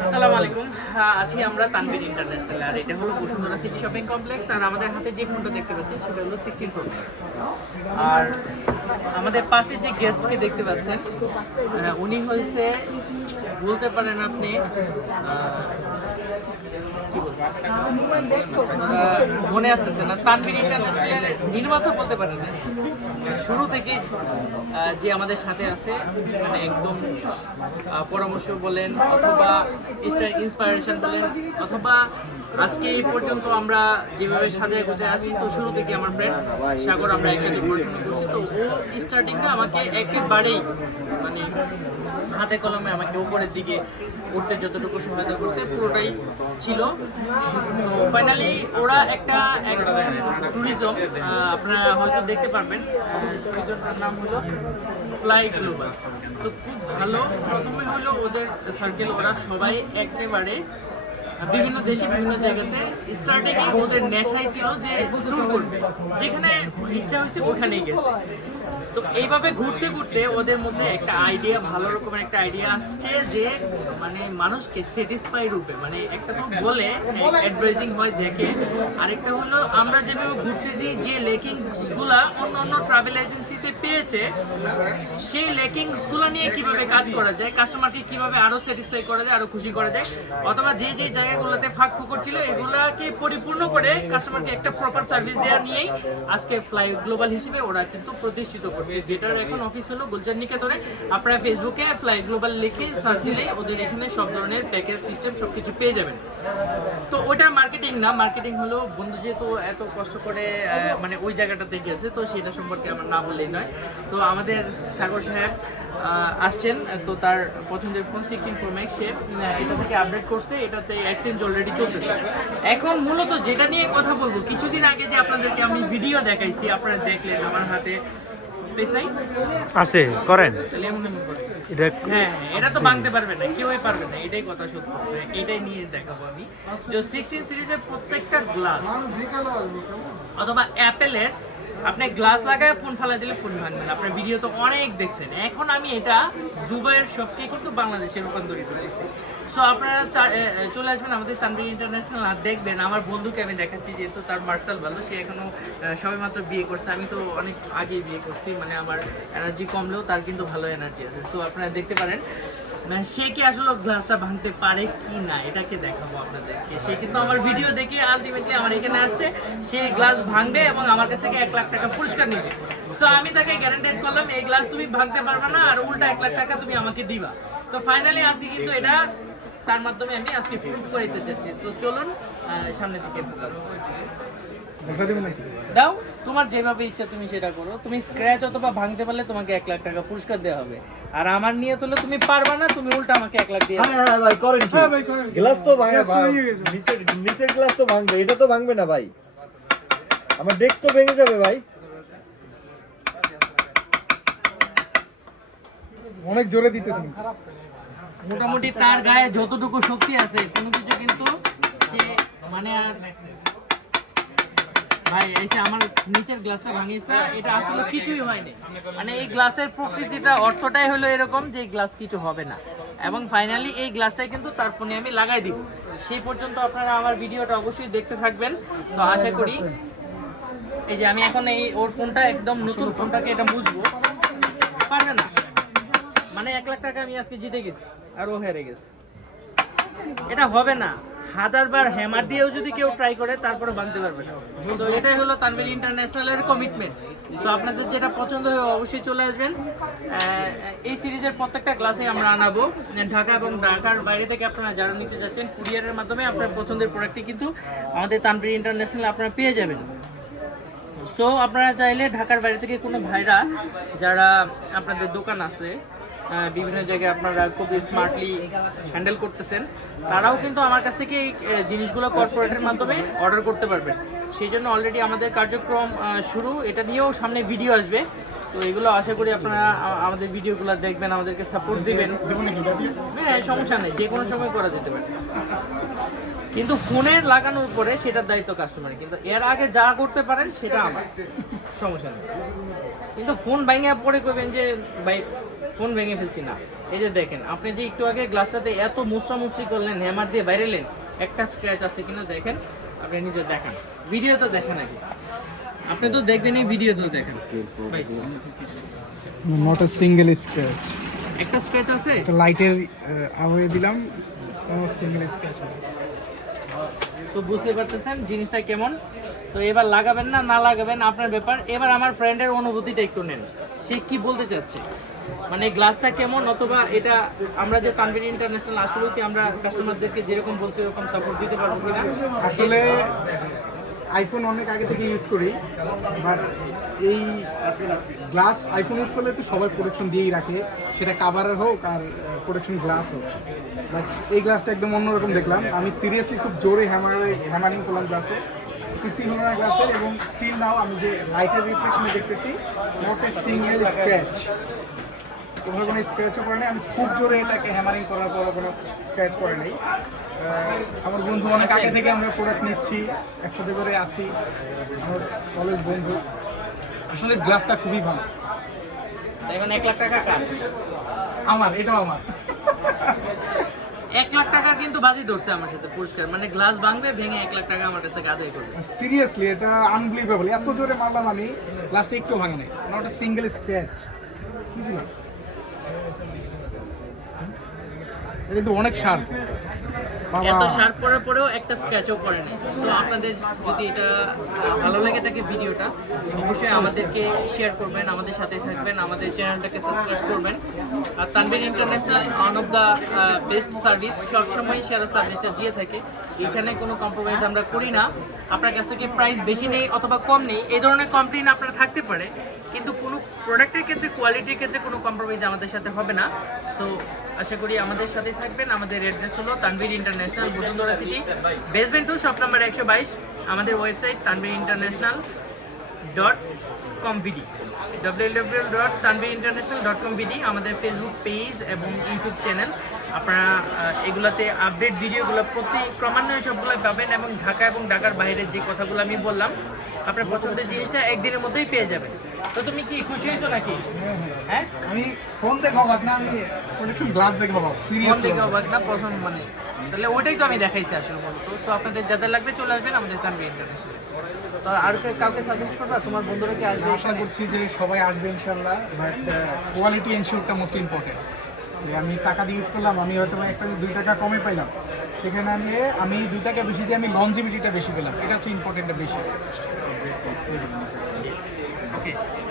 আসসালামু আলাইকুম। হ্যাঁ, আছি আমরা তানবির ইন্টারন্যাশনাল। আর এটা হলো বসুন্ধরা সিটি শপিং কমপ্লেক্স। আর আমাদের হাতে যে ফোনটা দেখতে পাচ্ছেন সেটা হলো সিক্সটিন প্রো আর আমাদের পাশে যে গেস্টকে দেখতে পাচ্ছেন উনি হয়েছে বলতে পারেন আপনি মনে আসতেছে না তানবির ইন্টারন্যাশনালের নির্মাতা বলতে পারেন না। শুরু থেকে যে আমাদের সাথে আছে মানে একদম পরামর্শ বলেন অথবা ইন্সপায়ারেশন বলেন, অথবা আজকে এই পর্যন্ত আমরা যেভাবে সাজায় গুজায় আসি, তো শুরু থেকে আমার ফ্রেন্ড সাগর, আমরা একসাথে পড়াশোনা করছি। তো ও স্টার্টিংটা আমাকে একেবারেই মানে হাতে কলমে আমাকে উপরের দিকে উঠতে যতটুকু সহায়তা করছে, পুরোটাই ছিল। তো ফাইনালি ওরা একটা ট্যুরিজম আপনারা হয়তো দেখতে পারবেন। নাম হলো? ফ্লাই গ্লোবাল তো খুব ভালো। প্রথমে হলো ওদের সার্কেল ওরা সবাই একেবারে বিভিন্ন দেশে, বিভিন্ন জায়গাতে স্টার্টিং ওদের নেশাই ছিল যে ট্যুর করবে। যেখানে ইচ্ছা হয়েছে ওখানেই গেছে। তো এইভাবে ঘুরতে ঘুরতে ওদের মধ্যে একটা আইডিয়া ভালো রকমের একটা আইডিয়া আসছে যে মানে মানুষকে স্যাটিসফাই রূপে মানে একটা তো বলে অ্যাডভাইজিং হয় দেখে। আরেকটা হলো, আমরা যেভাবে ঘুরতেছি, যে লেকিংসগুলা অন্য অন্য ট্রাভেল এজেন্সিতে পেয়েছে, সেই লেকিংসগুলো নিয়ে কীভাবে কাজ করা যায় কাস্টমারকে কীভাবে আরও স্যাটিসফাই করা যায়, আরও খুশি করা যায়, অথবা যে যে জায়গাগুলোতে ফাঁক ফুকর ছিল, এগুলাকে পরিপূর্ণ করে কাস্টমারকে একটা প্রপার সার্ভিস দেওয়া নিয়েই আজকে ফ্লাই গ্লোবাল হিসেবে ওরা কিন্তু প্রতিষ্ঠিত করছে। যেটার এখন অফিস হলো, গুলজার নিকেতনে। আপনারা ফেসবুকে ফ্লাই গ্লোবাল লিখে সার্চ দিলেই ওদের এখানে সব ধরনের প্যাকেজ সিস্টেম সবকিছু পেয়ে যাবেন। তো ওটা মার্কেটিং না মার্কেটিং হলো বন্ধু যেহেতু এত কষ্ট করে মানে ওই জায়গাটাতে গেছে, তো সেটা সম্পর্কে আমার না বললেই নয়। তো আমাদের সাগর সাহেব আসছেন, তো তার পছন্দের ফোন সিক্সটিন প্রো ম্যাক্স সে এটা থেকে আপডেট করছে, এটাতে এক্সচেঞ্জ অলরেডি চলতেছে। এখন মূলত যেটা নিয়ে কথা বলব, কিছুদিন আগে যে আপনাদেরকে আমি ভিডিও দেখাইছি, আপনারা দেখলেন আমার হাতে স্পেস নাই। আছে করেন। এটা হ্যাঁ এটা তো ভাঙতে পারবে না কেউই পারবে না এটাই কথা সত্য। এটাই নিয়ে দেখাবো আমি। যে সিক্সটিন সিরিজের প্রত্যেকটা গ্লাস অথবা অ্যাপেলের আপনি গ্লাস লাগায় ফোন ফালা দিলে ফোন ভাঙবেন আপনার ভিডিও তো অনেক দেখছেন। এখন আমি এটা দুবাইয়ের শপকে কিন্তু বাংলাদেশে রূপান্তরিত করছি। সো আপনারা চলে আসবেন আমাদের তানবির ইন্টারন্যাশনাল আর দেখবেন আমার বন্ধুকে আমি দেখাচ্ছি, যেহেতু তার মার্শাল ভালো, সে এখনও সবে মাত্র বিয়ে করছে। আমি তো অনেক আগে বিয়ে করছি মানে আমার এনার্জি কমলেও তার কিন্তু ভালো এনার্জি আছে। সো আপনারা দেখতে পারেন। মানে সে কি আসলে গ্লাসটা ভাঙতে পারে কি না এটাকে দেখাবো আপনাদেরকে। সে কিন্তু আমার ভিডিও দেখে আলটিমেটলি আমার এখানে আসছে। সে গ্লাস ভাঙবে এবং আমার কাছ থেকে এক লাখ টাকা পুরস্কার নেবে। সো আমি তাকে গ্যারান্টেড করলাম এই গ্লাস তুমি ভাঙতে পারবে না আর উল্টা এক লাখ টাকা তুমি আমাকে দিবা। তো ফাইনালি আজকে কিন্তু এটা তার মাধ্যমে আমি আজকে প্রুভ করে দিতে চাচ্ছি। তো চলুন আহ, সামনের দিকে ফোকাস দাও তোমার যেভাবে ইচ্ছা তুমি সেটা করো। তুমি স্ক্র্যাচ অথবা ভাঙতে পারলে তোমাকে এক লাখ টাকা পুরস্কার দেওয়া হবে। আর আমার নিয়ে তুলে তুমি পারবা না তুমি উল্টা আমাকে এক লাখ দিয়ে হ্যাঁ হ্যাঁ ভাই করেন কি? গ্লাস তো ভাঙে নিচের নিচের গ্লাস তো ভাঙবে এটা তো ভাঙবে না ভাই। আমার ডেস্ক তো ভেঙে যাবে ভাই। অনেক জোরে দিতেছেন। মোটামুটি তার গায়ে যতটুকু শক্তি আছে কোনো কিছু কিন্তু সে মানে আর ভাই এসে আমার নিচের গ্লাসটা ভাঙিস না এটা আসলে কিছুই হয়নি। মানে এই গ্লাসের প্রকৃতিটা অর্থটাই হলো এরকম যে গ্লাস কিছু হবে না। এবং ফাইনালি এই গ্লাসটাই কিন্তু তার ফোনে আমি লাগাই দিব। সেই পর্যন্ত আপনারা আমার ভিডিওটা অবশ্যই দেখতে থাকবেন। তো আশা করি এই যে আমি এখন এই ওর ফোনটা একদম নতুন ফোনটাকে এটা মুছবো। পারবে না। মানে এক লাখ টাকা আমি আজকে জিতে গেছি, আর ও হেরে গেছে। এটা হবে না। হাজার বার হ্যামার দিয়েও যদি কেউ ট্রাই করে তারপরে ভাঙতে পারবে না। তো এটাই হলো তানভীর ইন্টারন্যাশনালের কমিটমেন্ট সো আপনাদের যেটা পছন্দ হয়, অবশ্যই চলে আসবেন। এই সিরিজের প্রত্যেকটা ক্লাসে আমরা আনাবো। ঢাকা এবং ঢাকার বাইরে থেকে আপনারা যারা নিতে যাচ্ছেন কুরিয়ারের মাধ্যমে আপনার পছন্দের প্রোডাক্টটি কিন্তু আমাদের তানভীর ইন্টারন্যাশনাল আপনারা পেয়ে যাবেন। সো আপনারা চাইলে ঢাকার বাইরে থেকে কোনো ভাইরা যারা আপনাদের দোকান আছে বিভিন্ন জায়গায় আপনারা খুব স্মার্টলি হ্যান্ডেল করতেছেন। তারাও কিন্তু আমার কাছ থেকে এই জিনিসগুলো কর্পোরেটের মাধ্যমে অর্ডার করতে পারবেন সেই জন্য অলরেডি আমাদের কার্যক্রম শুরু। এটা নিয়েও সামনে ভিডিও আসবে। তো এগুলো আশা করি আপনারা আমাদের ভিডিওগুলো দেখবেন, আমাদেরকে সাপোর্ট দিবেন। হ্যাঁ সমস্যা নেই। যে কোনো সময় করা যেতে পারে। কিন্তু ফোনের লাগানোর পরে সেটার দায়িত্ব কাস্টমার কিন্তু এর আগে যা করতে পারেন, সেটা আমার। সমস্যা নেই। কিন্তু ফোন ভেঙে পরে করবেন যে ভাই ফোন ভেঙে ফেলছি না। এই যে দেখেন আপনি যে একটু আগে গ্লাসটাতে এত মুসরামুসরি করলেন হ্যামার দিয়ে বাইরেলেন একটা স্ক্র্যাচ আছে কিনা দেখেন আপনি নিজে দেখেন। ভিডিও তো দেখেন আগে। আপনি তো দেখবেন এই ভিডিওতেও দেখেন। ভাই, নট এ সিঙ্গেল স্ক্র্যাচ একটা স্ক্র্যাচ আছে? একটা লাইটের আওয়ে দিলাম সিঙ্গেল স্ক্র্যাচ তো বুঝতে পারতেছেন, জিনিসটা কেমন? তো এবার লাগাবেন না না লাগাবেন, আপনার ব্যাপার। এবার আমার ফ্রেন্ডের অনুভূতিটা একটু নেন। সে কি বলতে চাচ্ছে? মানে গ্লাসটা কেমন? অথবা এটা আমরা যে তানবির ইন্টারন্যাশনাল আসলে কি আমরা কাস্টমারদেরকে যেরকম বলছি এরকম সাপোর্ট দিতে পারব কিনা? আসলে আইফোন অনেক আগে থেকে ইউজ করি বাট এই গ্লাস আইফোন ইউজ করলে তো সবাই প্রোটেকশন দিয়েই রাখে। সেটা কাভারের হোক আর প্রোটেকশন গ্লাস হোক। বাট এই গ্লাসটা একদম অন্যরকম দেখলাম। আমি সিরিয়াসলি খুব জোরে হ্যামার হ্যামারিং করলাম গ্লাসে কিছুই হলো গ্লাসের এবং স্টিল নাও আমি যে লাইটের রিফ্লেকশনে দেখতেছি নট এ সিঙ্গেল স্ক্র্যাচ কোথাও কোনো স্ক্র্যাচও করে নাই। আমি খুব জোরে এটাকে হ্যামারিং করার পর কোনো স্ক্র্যাচ করে নাই। আমার বন্ধু অনেক আগে থেকে আমরা প্রোডাক্ট নিচ্ছি একসাথে করে আসি। আমার কলেজ বন্ধু। আসলে গ্লাসটা খুবই ভালো। তাই মানে এক লাখ টাকা কার? আমার এটাও আমার। এক লাখ টাকা কিন্তু বাজি ধরছে আমার সাথে পুরস্কার মানে গ্লাস ভাঙবে ভেঙে এক লাখ টাকা আমার কাছে আদায় করবে সিরিয়াসলি এটা আনবিলিভেবল এত জোরে মারলাম আমি গ্লাসটা একটু ভাঙে নাই। নট এ সিঙ্গেল স্ক্র্যাচ এটা কিন্তু অনেক শার্প এত শার্প করার পরেও একটা স্ক্র্যাচও করে নেই। সো আপনাদের যদি এটা ভালো লাগে থাকে ভিডিওটা, অবশ্যই আমাদেরকে শেয়ার করবেন, আমাদের সাথে থাকবেন, আমাদের চ্যানেলটাকে সাবস্ক্রাইব করবেন। আর Tanvir international one of the best service সবসময় সেরা সার্ভিসটা দিয়ে থাকে। এখানে কোনো কম্প্রোমাইজ আমরা করি না। আপনার কাছ থেকে প্রাইস বেশি নেই অথবা কম নেই, এই ধরনের কমপ্লেন আপনার থাকতে পারে। কিন্তু কোনো প্রোডাক্টের ক্ষেত্রে কোয়ালিটির ক্ষেত্রে কোনো কম্প্রোমাইজ আমাদের সাথে হবে না। সো আশা করি আমাদের সাথে থাকবেন। আমাদের অ্যাড্রেস হলো Tanvir international Bashundhara city basement two shop number একশো বাইশ, আমাদের website Tanvir international dot com BD WWW dot Tanvir international dot com BD আমাদের ফেসবুক পেজ এবং ইউটিউব চ্যানেল আপনারা এগুলাতে আপডেট ভিডিওগুলো প্রতি ক্রমান্বয়ে সবগুলো পাবেন এবং ঢাকা এবং ঢাকার বাইরে যে কথাগুলো আমি বললাম, আপনার পছন্দের জিনিসটা একদিনের মধ্যেই পেয়ে যাবেন। তো তুমি কি খুশি হয়েছো নাকি? হ্যাঁ আমি ফোন দেখে অবাক না আমি প্রোটেকশন গ্লাস দেখে অবাক ফোন না প্রথম মানে। তাহলে ওইটাই তো আমি দেখাইছি আসলে তো আপনাদের যাদের লাগবে চলে আসবেন আমাদের কানবি ইন্টারন্যাশনাল তো আর কাউকে সাজেস্ট করবা? তোমার বন্ধুরা কি আসবে? আশা করছি যে সবাই আসবে বাট কোয়ালিটি এনশিওরটা মোস্ট ইম্পর্টেন্ট আমি টাকা দিয়ে ইউজ করলাম আমি হয়তো একটা দুই টাকা কমে পাইলাম। সেখানে নিয়ে আমি দুই টাকা বেশি দিয়ে আমি লঞ্জিবিলিটিটা বেশি পেলাম। এটা হচ্ছে ইম্পর্টেন্টটা বেশি। Okay.